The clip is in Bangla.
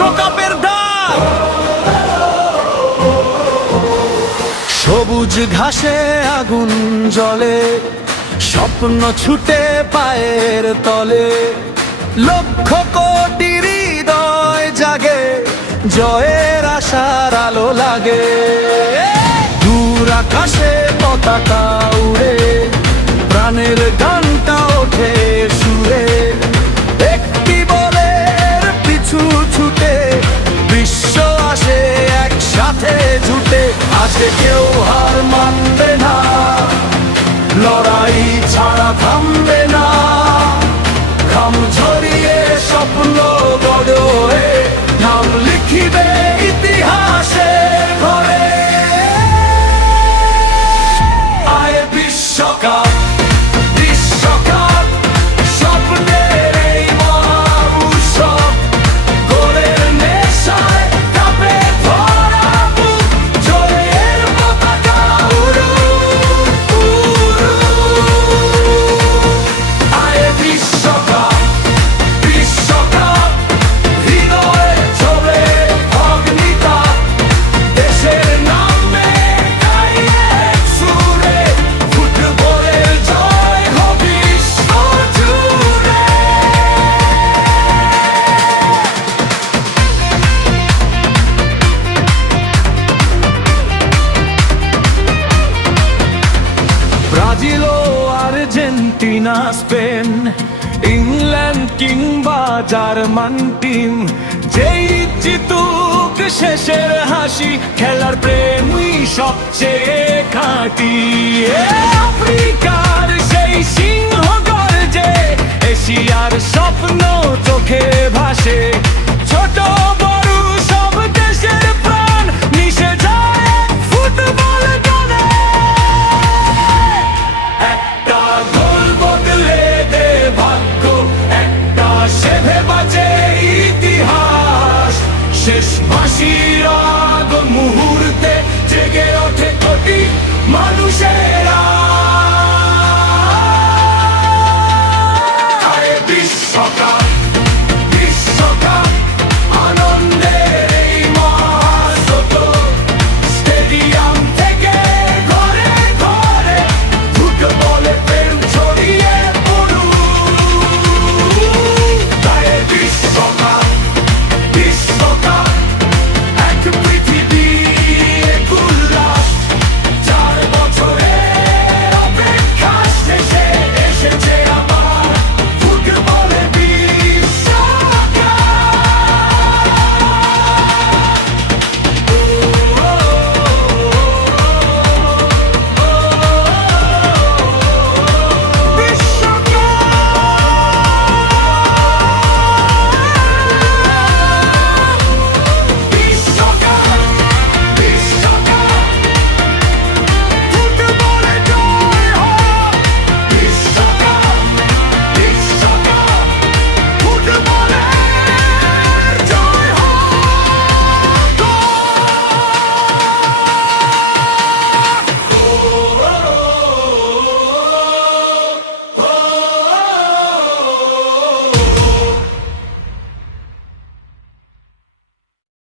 বিশ্বকাপের দাগ। সবুজ ঘাসে আগুন জ্বলে, স্বপ্ন ছুটে পায়ের তলে, লক্ষ কোটি হৃদয় জাগে, জয়ের আশার আলো লাগে। দূর আকাশে পতাকা উড়ে, প্রাণের গানটা ওঠে সুরে, একটি বলের পিছু ছুটে বিশ্ব আসে একসাথে জুটে। আজকে কেউ হার মানবে না, লড়াই ছাড়া থামবে না, ঘাম ঝরিয়ে স্বপ্ন গড়ে নাম লিখিবে ইতিহাসে ঘরে। আয় বিশ্বকাপ, বিশ্বকাপ, স্বপ্নের এই মহাউৎসব, গোলের নেশায় কাঁপে ভরা বুক, জয়ের পতাকা উড়ুক, উড়ুক। আয় বিশ্বকাপ, বিশ্বকাপ, হৃদয়ে ছবে অগ্নিতাপ, দেশের নামে গাই এক সুরে, ফুটবলের জয় হবে বিশ্ব জুড়ে। ব্রাজিল ও আর্জেন্টিনা, স্পেন, ইংল্যান্ড কিংবা জার্মান টিম, যেই জিতুক শেষের হাসি, খেলার প্রেমই সবচেয়ে খাঁটি। আফ্রিকার সেই সিংহ গর্জে, এশিয়ার স্বপ্ন চোখে ভাসে, ছোট